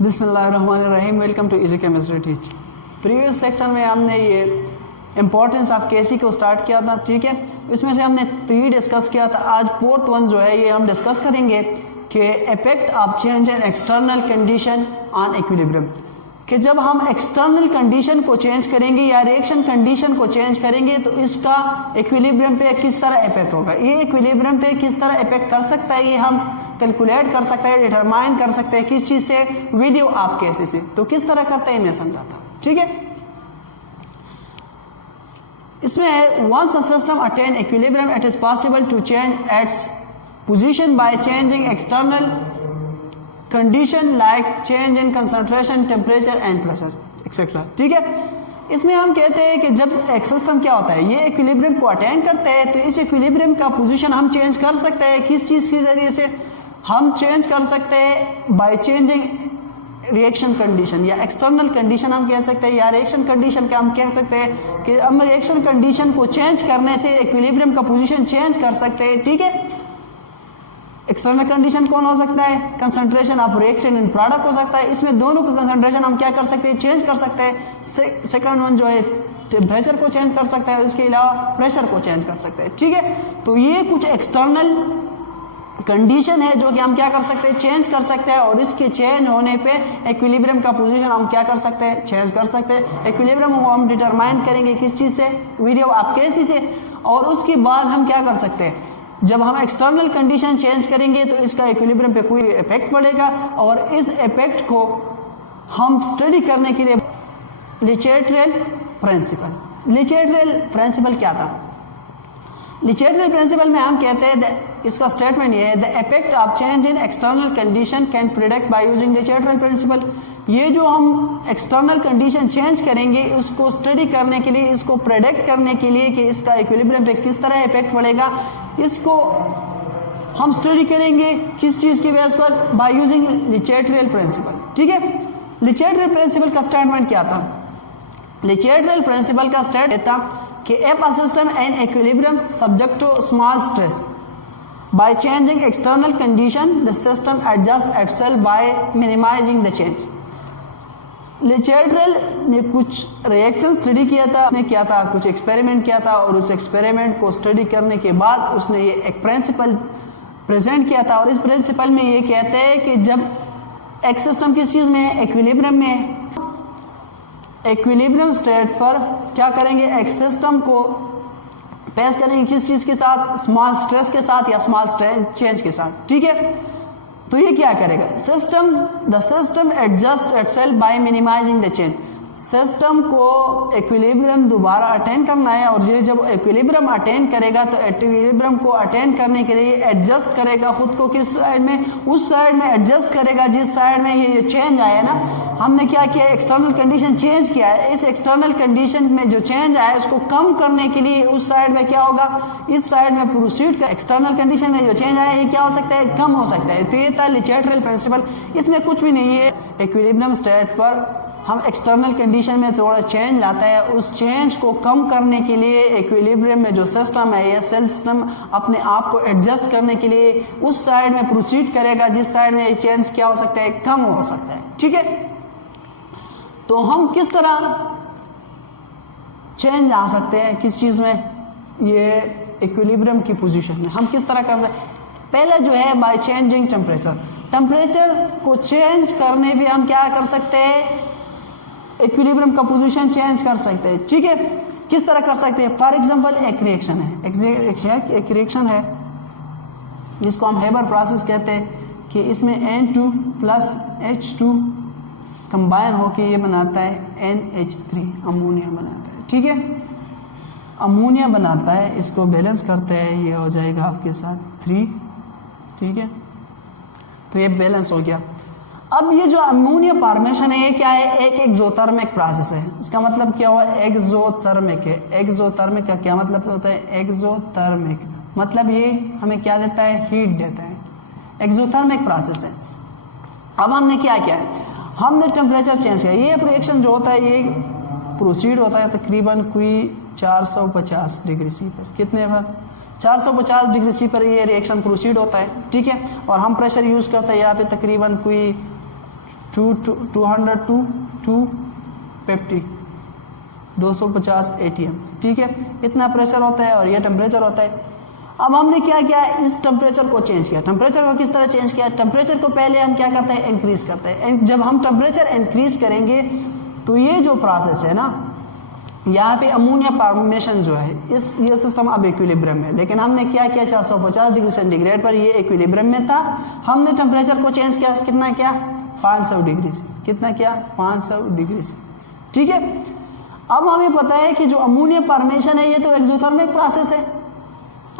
बिस्मिल्लाहिर्रहमानिर्रहीम। Welcome to easy chemistry teach. Previous lecture में हमने ये इम्पोर्टेंस ऑफ केसी को स्टार्ट किया था, ठीक है। इसमें से हमने 3 डिस्कस किया था। आज 4th वन जो है ये हम डिस्कस करेंगे कि effect of change in external condition on equilibrium, कि जब हम एक्सटर्नल कंडीशन को चेंज करेंगे या रिएक्शन कंडीशन को चेंज करेंगे तो इसका इक्विलिब्रियम पे किस तरह इफेक्ट होगा। ये इक्विलिब्रियम पे किस तरह इफेक्ट कर सकता है ये हम कैलकुलेट कर सकते हैं, डिटरमाइन कर सकते हैं। किस चीज़ से? वीडियो आप कैसे से, तो किस तरह करते हैं मैं समझाता हूँ, ठीक है। इसमें है once a system attain equilibrium it is possible to change its position by changing external condition like change in concentration, temperature and pressure etc, ठीक है। इसमें हम कहते हैं कि जब एक सिस्टम क्या होता है, ये इक्विलिब्रियम को अटेन करते हैं तो इस इक्विलिब्रियम का पोजीशन हम चेंज कर सकते हैं। किस चीज़ के ज़रिए से हम चेंज कर सकते हैं? बाय चेंजिंग रिएक्शन कंडीशन, या एक्सटर्नल कंडीशन हम कह सकते हैं, या रिएक्शन कंडीशन का हम कह सकते हैं कि हम रिएक्शन कंडीशन को चेंज करने से इक्विलिब्रियम का पोजीशन चेंज कर सकते हैं, ठीक है। एक्सटर्नल कंडीशन कौन हो सकता है? Concentration of reactant and product हो सकता है। इसमें दोनों का कंसंट्रेशन हम क्या कर सकते हैं? चेंज कर सकते हैं। सेकंड वन जो है टेम्परेचर को चेंज कर सकता है, उसके अलावा प्रेशर को चेंज कर सकते हैं, ठीक है। तो ये कुछ एक्सटर्नल कंडीशन है जो कि हम क्या कर सकते हैं? चेंज कर सकते हैं। और इसके चेंज होने पे इक्विलिब्रियम का पोजीशन हम क्या कर सकते हैं? चेंज कर सकते हैं। इक्विलिब्रियम को हम डिटरमाइन करेंगे किस चीज़ से? वीडियो आप कैसी से। और उसके बाद हम क्या कर सकते हैं? जब हम एक्सटर्नल कंडीशन चेंज करेंगे तो इसका इक्विलिब्रियम पे कोई इफेक्ट पड़ेगा, और इस इफेक्ट को हम स्टडी करने के लिए ले चैटरल प्रिंसिपल क्या था? ले चैटरल प्रिंसिपल में हम कहते हैं, इसका स्टेटमेंट ये है, the effect of change in external condition can predict by using ले चैटरल प्रिंसिपल। ये जो हम एक्सटर्नल कंडीशन चेंज करेंगे उसको स्टडी करने के लिए, इसको प्रेडिक्ट करने के लिए कि इसका इक्विलिब्रियम पे किस तरह इफेक्ट पड़ेगा, इसको हम स्टडी करेंगे किस चीज़ की बेस पर? बाय यूजिंग ले चैटरल प्रिंसिपल, ठीक है। ले चैटरल प्रिंसिपल का स्टेटमेंट क्या था? ले चैटरल प्रिंसिपल का स्टेटमेंट था कि if a system in equilibrium subject to small stress by changing external condition the system adjusts itself by minimizing the change। ले चैटरल ने कुछ रिएक्शन स्टडी किया था, उसने क्या था? कुछ एक्सपेरिमेंट किया था, और उस एक्सपेरिमेंट को स्टडी करने के बाद उसने ये एक प्रिंसिपल प्रेजेंट किया था। और इस प्रिंसिपल में ये कहते हैं कि जब एक सिस्टम किस चीज़ में? इक्विलिब्रियम में, इक्विलिब्रियम स्टेट पर क्या करेंगे? एक सिस्टम को पेश करेंगे किस चीज़ के साथ? स्मॉल स्ट्रेस के साथ या स्मॉल स्ट्रेस चेंज के साथ, ठीक है। तो ये क्या करेगा? The system adjust itself by minimising the change. System को इक्विलिब्रियम दोबारा अटेन करना है, और ये जब इक्विलिब्रियम अटेन करेगा तो इक्विलिब्रियम को अटेन करने के लिए एडजस्ट करेगा खुद को किस साइड में? उस साइड में एडजस्ट करेगा जिस साइड में ये चेंज आया ना। हमने क्या किया? एक्सटर्नल कंडीशन चेंज किया है। इस एक्सटर्नल कंडीशन में जो चेंज आया है उसको कम करने के लिए उस साइड में क्या होगा? इस साइड में प्रोसीड कर। एक्सटर्नल कंडीशन में जो चेंज आया ये क्या हो सकता है? कम हो सकता है। तो ये था ले चैटरल प्रिंसिपल। इसमें कुछ भी नहीं है। इक्विलिब्रियम स्टेट पर हम एक्सटर्नल कंडीशन में थोड़ा चेंज लाता है, उस चेंज को कम करने के लिए इक्विलिब्रियम में जो सिस्टम है या सेल सिस्टम अपने आप को एडजस्ट करने के लिए उस साइड में प्रोसीड करेगा जिस साइड में ये चेंज क्या हो सकता है? कम हो सकता है, ठीक है। तो हम किस तरह चेंज ला सकते हैं किस चीज़ में? ये इक्विलिब्रियम की पोजीशन में हम किस तरह कर सकते हैं? पहले जो है बाय चेंजिंग टेम्परेचर को चेंज करने भी हम क्या कर सकते हैं? इक्विलिब्रियम का पोजीशन चेंज कर सकते हैं, ठीक है। किस तरह कर सकते हैं? फॉर एग्जांपल एक रिएक्शन है, एक रिएक्शन है जिसको हम हेबर प्रोसेस कहते हैं कि इसमें N2 प्लस H2 कंबाइन होके ये बनाता है NH3, अमोनिया बनाता है, ठीक है। अमोनिया बनाता है, इसको बैलेंस करते हैं, ये हो जाएगा आपके साथ 3, ठीक है। तो ये बैलेंस हो गया। अब ये जो अमोनिया फॉर्मेशन है ये क्या है? एक एक्सोथर्मिक प्रोसेस है। इसका मतलब क्या हुआ? एक्सोथर्मिक है। एक्सोथर्मिक का क्या मतलब होता है? एक्सोथर्मिक मतलब ये हमें क्या देता है? हीट देता है। एक्सोथर्मिक प्रोसेस है। अब हमने क्या किया? हमने टेम्परेचर चेंज किया। ये रिएक्शन जो होता है ये प्रोसीड होता है तकरीबन कोई 450 डिग्री सी पर। कितने पर? 450 डिग्री सी पर ये रिएक्शन प्रोसीड होता है, ठीक है। और हम प्रेशर यूज़ करते हैं यहाँ पे तकरीबन कोई 200 टू 250 250 atm, ठीक है, इतना प्रेशर होता है और ये टेम्परेचर होता है। अब हमने क्या किया, इस टेम्परेचर को चेंज किया। टेम्परेचर को किस तरह चेंज किया, टेम्परेचर को पहले हम क्या करते हैं, इंक्रीज करते हैं। जब हम टेम्परेचर इंक्रीज करेंगे तो ये जो प्रोसेस है ना, यहाँ पे अमोनिया फॉर्मेशन जो है, ये सिस्टम अब इक्विलिब्रियम है। लेकिन हमने क्या किया, 450 डिग्री सेंटीग्रेड पर ये इक्विलिब्रियम में था, हमने टेम्परेचर को चेंज किया, कितना किया, 500 डिग्री से। कितना किया, 500 डिग्री से, ठीक है। अब हमें पता है कि जो अमोनिया फॉर्मेशन है ये तो एक्सोथर्मिक प्रोसेस है।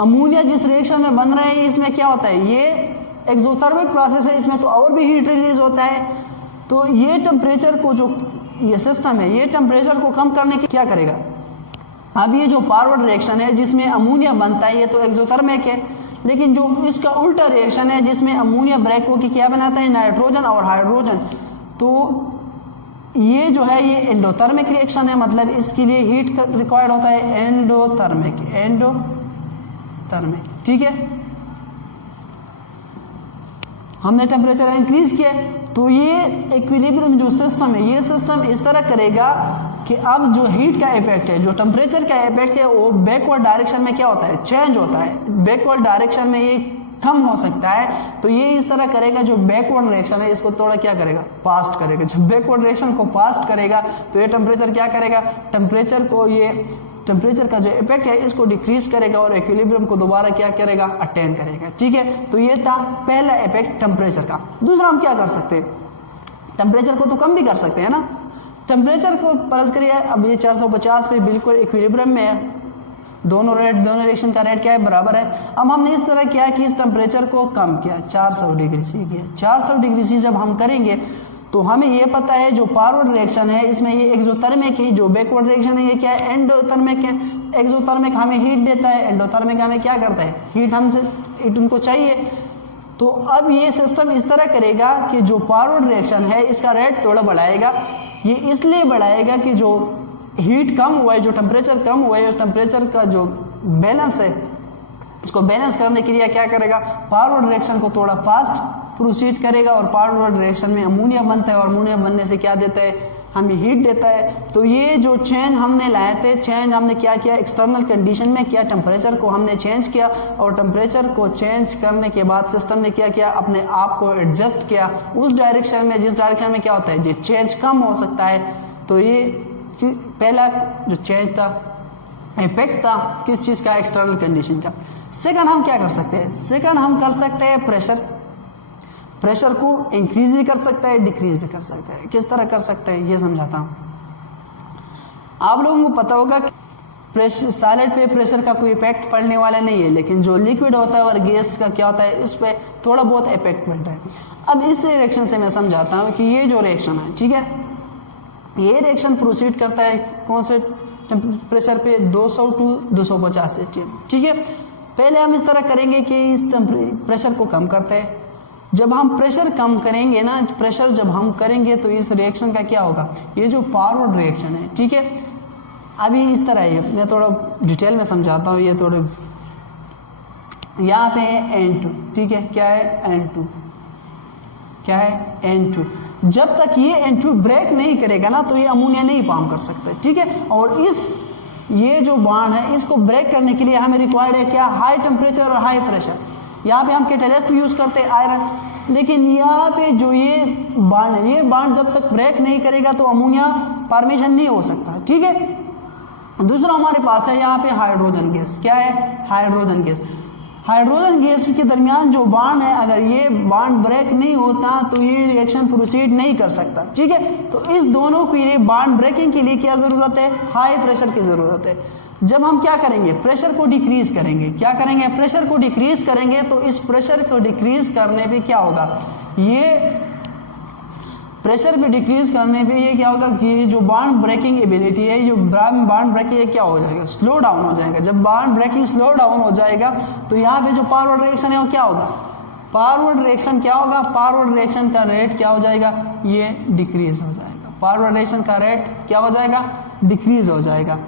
अमोनिया जिस रिएक्शन में बन रहे हैं इसमें क्या होता है, ये एक्सोथर्मिक प्रोसेस है, इसमें तो और भी हीट रिलीज होता है। तो ये टेम्परेचर को, जो ये सिस्टम है, ये टेम्परेचर को कम करने के क्या करेगा। अब ये जो फॉरवर्ड रिएक्शन है जिसमें अमोनिया बनता है, ये तो एक्सोथर्मिक है। लेकिन जो इसका उल्टा रिएक्शन है जिसमें अमोनिया ब्रेक होकर क्या बनाता है, नाइट्रोजन और हाइड्रोजन, तो ये जो है ये एंडोथर्मिक रिएक्शन है। मतलब इसके लिए हीट रिक्वायर्ड होता है, एंडोथर्मिक, ठीक है। हमने टेम्परेचर इंक्रीज किया तो ये इक्विलिब्रियम जो सिस्टम है, ये सिस्टम इस तरह करेगा कि अब जो हीट का इफेक्ट है, जो टेम्परेचर का इफेक्ट है, वो बैकवर्ड डायरेक्शन में क्या होता है, चेंज होता है। बैकवर्ड डायरेक्शन में ये कम हो सकता है। तो ये इस तरह करेगा, जो बैकवर्ड रिएक्शन है इसको थोड़ा क्या करेगा, फास्ट करेगा। जब बैकवर्ड रिएक्शन को फास्ट करेगा तो ये टेम्परेचर क्या करेगा, टेम्परेचर को, ये टेम्परेचर का जो इफेक्ट है इसको डिक्रीज करेगा और इक्विलिब्रियम को दोबारा क्या करेगा, अटेन करेगा, ठीक है। तो ये था पहला इफेक्ट टेम्परेचर का। दूसरा हम क्या कर सकते हैं, टेम्परेचर को तो कम भी कर सकते हैं ना। टेम्परेचर को परस करिए, अब ये 450 पे बिल्कुल इक्विलिब्रियम में है, दोनों रिएक्शन का रेट क्या है, बराबर है। अब हमने इस तरह किया कि इस टेम्परेचर को कम किया, 400 डिग्री से किया। 400 डिग्री से जब हम करेंगे तो हमें ये पता है जो फॉरवर्ड रिएक्शन है इसमें ये एक्सोथर्मिक है, जो बैकवर्ड रिएक्शन है ये क्या है, एंडोथर्मिक है। एक्सोथर्मिक हमें हीट देता है, एंडोथर्मिक हमें क्या करता है, हीट उनको चाहिए। तो अब ये सिस्टम इस तरह करेगा कि जो फॉरवर्ड रिएक्शन है इसका रेट थोड़ा बढ़ाएगा। ये इसलिए बढ़ाएगा कि जो हीट कम हुआ है, जो टेम्परेचर कम हुआ है, टेम्परेचर का जो बैलेंस है उसको बैलेंस करने के लिए क्या करेगा, फॉरवर्ड रिएक्शन को थोड़ा फास्ट प्रोसीड करेगा। और फॉरवर्ड रिएक्शन में अमोनिया बनता है और अमोनिया बनने से क्या देता है, हमें हीट देता है। तो ये जो चेंज हमने लाए थे, चेंज हमने क्या किया, एक्सटर्नल कंडीशन में किया, टेम्परेचर को हमने चेंज किया और टेम्परेचर को चेंज करने के बाद सिस्टम ने क्या किया, अपने आप को एडजस्ट किया उस डायरेक्शन में जिस डायरेक्शन में क्या होता है, ये चेंज कम हो सकता है। तो ये पहला जो चेंज था, इफेक्ट था किस चीज़ का, एक्सटर्नल कंडीशन का। सेकंड हम क्या कर सकते हैं, सेकंड हम कर सकते हैं प्रेशर को इंक्रीज भी कर सकता है, डिक्रीज भी कर सकता है। किस तरह कर सकते हैं ये समझाता हूँ। आप लोगों को पता होगा कि प्रेशर, सॉलिड पे प्रेशर का कोई इफेक्ट पड़ने वाला नहीं है, लेकिन जो लिक्विड होता है और गैस का क्या होता है, इस पर थोड़ा बहुत इफेक्ट पड़ता है। अब इस रिएक्शन से मैं समझाता हूँ कि ये जो रिएक्शन है, ठीक है, ये रिएक्शन प्रोसीड करता है कौन से प्रेशर पे, 200 टू 250 atm, ठीक है। पहले हम इस तरह करेंगे कि इस प्रेशर को कम करते हैं। जब हम प्रेशर कम करेंगे ना, प्रेशर जब हम करेंगे तो इस रिएक्शन का क्या होगा, ये जो फॉरवर्ड रिएक्शन है, ठीक है, अभी इस तरह है, मैं थोड़ा डिटेल में समझाता हूँ। ये थोड़े यहाँ पे है N2, ठीक है, क्या है N2, क्या है N2। जब तक ये N2 ब्रेक नहीं करेगा ना तो ये अमोनिया नहीं फॉर्म कर सकता, ठीक है। और ये जो बॉन्ड है इसको ब्रेक करने के लिए हमें रिक्वायर्ड है क्या, हाई टेम्परेचर और हाई प्रेशर। यहाँ पे हम कैटालिस्ट यूज करते हैं आयरन, लेकिन यहाँ पे जो ये बॉन्ड है, ये बॉन्ड जब तक ब्रेक नहीं करेगा तो अमोनिया फॉर्मेशन नहीं हो सकता, ठीक है। दूसरा हमारे पास है यहाँ पे हाइड्रोजन गैस, क्या है, हाइड्रोजन गैस। हाइड्रोजन गैस के दरमियान जो बॉन्ड है, अगर ये बॉन्ड ब्रेक नहीं होता तो ये रिएक्शन प्रोसीड नहीं कर सकता, ठीक है। तो इस दोनों के लिए बॉन्ड ब्रेकिंग के लिए क्या जरूरत है, हाई प्रेशर की जरूरत है। जब हम क्या करेंगे, प्रेशर को डिक्रीज करेंगे, क्या करेंगे, प्रेशर को डिक्रीज करेंगे, तो इस प्रेशर को डिक्रीज करने पे क्या होगा, ये प्रेशर पे डिक्रीज करने पे ये क्या होगा कि जो बॉन्ड ब्रेकिंग एबिलिटी है, जो बॉन्ड ब्रेकिंग क्या हो जाएगा, स्लो डाउन हो जाएगा। जब बॉन्ड ब्रेकिंग स्लो डाउन हो जाएगा तो यहाँ पे जो फॉरवर्ड रिएक्शन है वो क्या होगा, फॉरवर्ड रिएक्शन क्या होगा, फॉरवर्ड रिएक्शन का रेट क्या हो जाएगा, ये डिक्रीज हो जाएगा। फॉरवर्ड रिएक्शन का रेट क्या हो जाएगा, डिक्रीज हो जाएगा।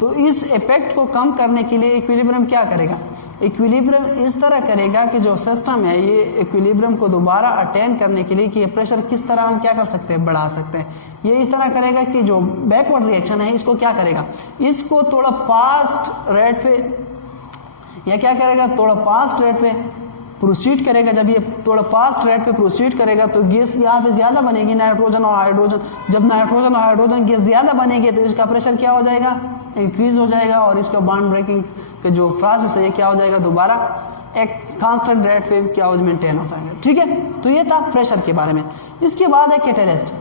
तो इस इफेक्ट को कम करने के लिए इक्विलिब्रियम क्या करेगा, इक्विलिब्रियम इस तरह करेगा कि जो सिस्टम है ये इक्विलिब्रियम को दोबारा अटेन करने के लिए कि ये प्रेशर किस तरह हम क्या कर सकते हैं, बढ़ा सकते हैं। ये इस तरह करेगा कि जो बैकवर्ड रिएक्शन है इसको क्या करेगा, इसको थोड़ा फास्ट रेट पे या क्या करेगा, थोड़ा फास्ट रेट पे प्रोसीड करेगा। जब ये थोड़ा फास्ट रेट पे प्रोसीड करेगा तो गैस यहाँ पे ज़्यादा बनेगी, नाइट्रोजन और हाइड्रोजन। जब नाइट्रोजन और हाइड्रोजन गैस ज़्यादा बनेगी तो इसका प्रेशर क्या हो जाएगा, इंक्रीज हो जाएगा और इसका बॉन्ड ब्रेकिंग का जो प्रोसेस है ये क्या हो जाएगा, दोबारा एक कांस्टेंट रेट पे क्या हो मेंटेन हो जाएगा। ठीक है, तो ये था प्रेशर के बारे में। इसके बाद है कैटेलिस्ट।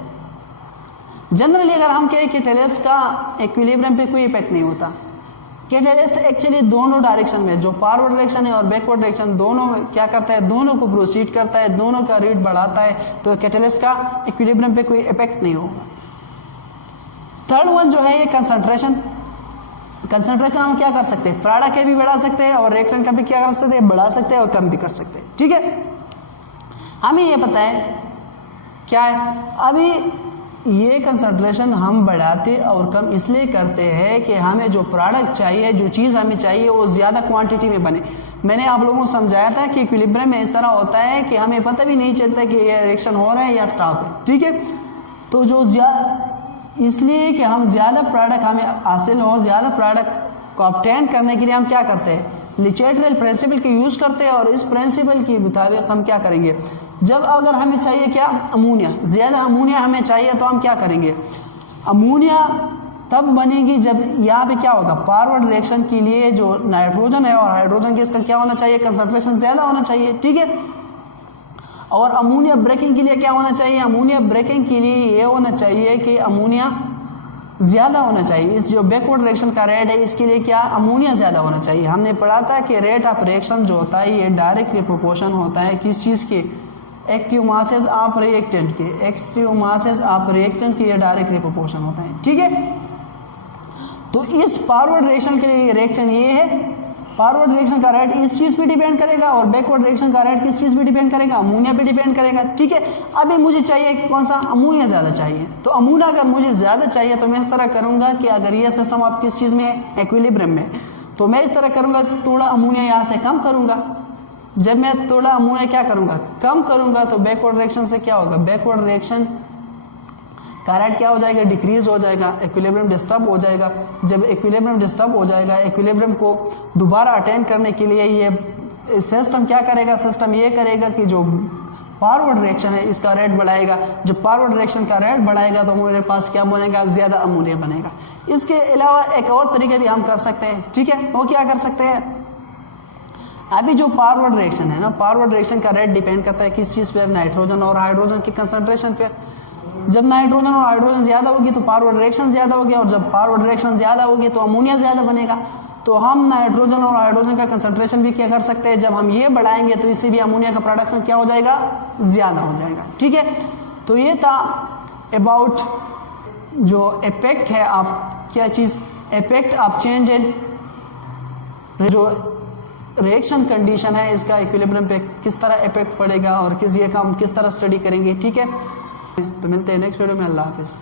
जनरली अगर हम कहें कैटेलिस्ट का इक्विलिब्रियम पे कोई इफेक्ट नहीं होता। कैटेलिस्ट एक्चुअली दोनों डायरेक्शन में, जो फॉरवर्ड डायरेक्शन है और बैकवर्ड डायरेक्शन, दोनों क्या करता है, दोनों को प्रोसीड करता है, दोनों का रेट बढ़ाता है। तो कैटेलिस्ट का इक्विलिब्रियम पे कोई इफेक्ट नहीं होगा। थर्ड वन जो है ये कंसंट्रेशन। कंसंट्रेशन हम क्या कर सकते हैं, प्रोडक्ट के भी बढ़ा सकते हैं और रिएक्टेंट का भी क्या कर सकते हैं, बढ़ा सकते हैं और कम भी कर सकते हैं। ठीक है, हमें ये पता है क्या है, अभी ये कंसंट्रेशन हम बढ़ाते और कम इसलिए करते हैं कि हमें जो प्रोडक्ट चाहिए, जो चीज़ हमें चाहिए वो ज़्यादा क्वांटिटी में बने। मैंने आप लोगों को समझाया था कि इक्विलिब्रियम में इस तरह होता है कि हमें पता भी नहीं चलता कि ये रिएक्शन हो रहा है या स्टॉप है। ठीक है, तो जो इसलिए कि हम ज़्यादा प्रोडक्ट हमें हासिल हो, ज़्यादा प्रोडक्ट को ऑब्टेन करने के लिए हम क्या करते हैं, लिचेट्रल प्रिंसिपल के यूज़ करते हैं। और इस प्रिंसिपल के मुताबिक हम क्या करेंगे, जब अगर हमें चाहिए क्या, अमोनिया, ज़्यादा अमोनिया हमें चाहिए तो हम क्या करेंगे, अमोनिया तब बनेगी जब यहाँ पे क्या होगा, फॉरवर्ड रिएक्शन के लिए जो नाइट्रोजन है और हाइड्रोजन गैस का क्या होना चाहिए, कंसंट्रेशन ज़्यादा होना चाहिए। ठीक है, और अमोनिया ब्रेकिंग के लिए क्या होना चाहिए, अमोनिया ब्रेकिंग के लिए ये होना चाहिए कि अमोनिया ज़्यादा होना चाहिए। इस जो बैकवर्ड रिएक्शन का रेट है इसके लिए क्या, अमोनिया ज़्यादा होना चाहिए। हमने पढ़ा था कि रेट ऑफ रिएक्शन जो होता है ये डायरेक्टली प्रोपोर्शन होता है किस चीज़ के, एक्टिव मासेस ऑफ रिएक्टेंट के, एक्टिव मासेस ऑफ रिएक्टेंट के, ये डायरेक्टली प्रोपोर्शन होता है। ठीक है, तो इस फॉरवर्ड रिएक्शन के लिए रिएक्टेंट ये है, फॉरवर्ड रिएक्शन का रेट इस चीज़ पे डिपेंड करेगा और बैकवर्ड रिएक्शन का रेट किस चीज़ पे डिपेंड करेगा, अमोनिया पे डिपेंड करेगा। ठीक है, अभी मुझे चाहिए कौन सा, अमोनिया ज़्यादा चाहिए। तो अमोनिया अगर मुझे ज़्यादा चाहिए तो मैं इस तरह करूँगा कि अगर ये सिस्टम आप किस चीज़ में है, इक्विलिब्रियम में, तो मैं इस तरह करूँगा, थोड़ा अमोनिया यहाँ से कम करूँगा। जब मैं थोड़ा अमोनिया क्या करूँगा, कम करूँगा, तो बैकवर्ड रिएक्शन से क्या होगा, बैकवर्ड रिएक्शन का रेट क्या हो जाएगा, डिक्रीज हो जाएगा, इक्विलिब्रियम डिस्टर्ब हो जाएगा। जब इक्विलिब्रियम डिस्टर्ब हो जाएगा, इक्विलिब्रियम को दोबारा अटेन करने के लिए ये सिस्टम क्या करेगा, सिस्टम ये करेगा कि जो फॉरवर्ड रिएक्शन है इसका रेट बढ़ाएगा। जब फॉरवर्ड रिएक्शन का रेट बढ़ाएगा तो हमारे पास क्या बनेगा, ज़्यादा अमोनिया बनेगा। इसके अलावा एक और तरीके भी हम कर सकते हैं। ठीक है, वो क्या कर सकते हैं, अभी जो फॉरवर्ड रिएक्शन है ना, फॉरवर्ड रिएक्शन का रेट डिपेंड करता है किस चीज़ पे, नाइट्रोजन और हाइड्रोजन की कंसंट्रेशन पे। जब नाइट्रोजन और हाइड्रोजन ज़्यादा होगी तो फॉरवर्ड रिएक्शन ज़्यादा होगी, और जब फॉरवर्ड रिएक्शन ज़्यादा होगी तो अमोनिया ज़्यादा बनेगा। तो हम नाइट्रोजन और हाइड्रोजन का कंसंट्रेशन भी क्या कर सकते हैं, जब हम ये बढ़ाएंगे तो इससे भी अमोनिया का प्रोडक्शन क्या हो जाएगा, ज़्यादा हो जाएगा। ठीक है, तो ये था अबाउट जो इफेक्ट है ऑफ क्या चीज़, इफेक्ट ऑफ चेंज इन जो रिएक्शन कंडीशन है, इसका इक्विलिब्रियम पे किस तरह इफेक्ट पड़ेगा और ये काम किस तरह स्टडी करेंगे। ठीक है, तो मिलते हैं नेक्स्ट वीडियो में। अल्लाह हाफिज़।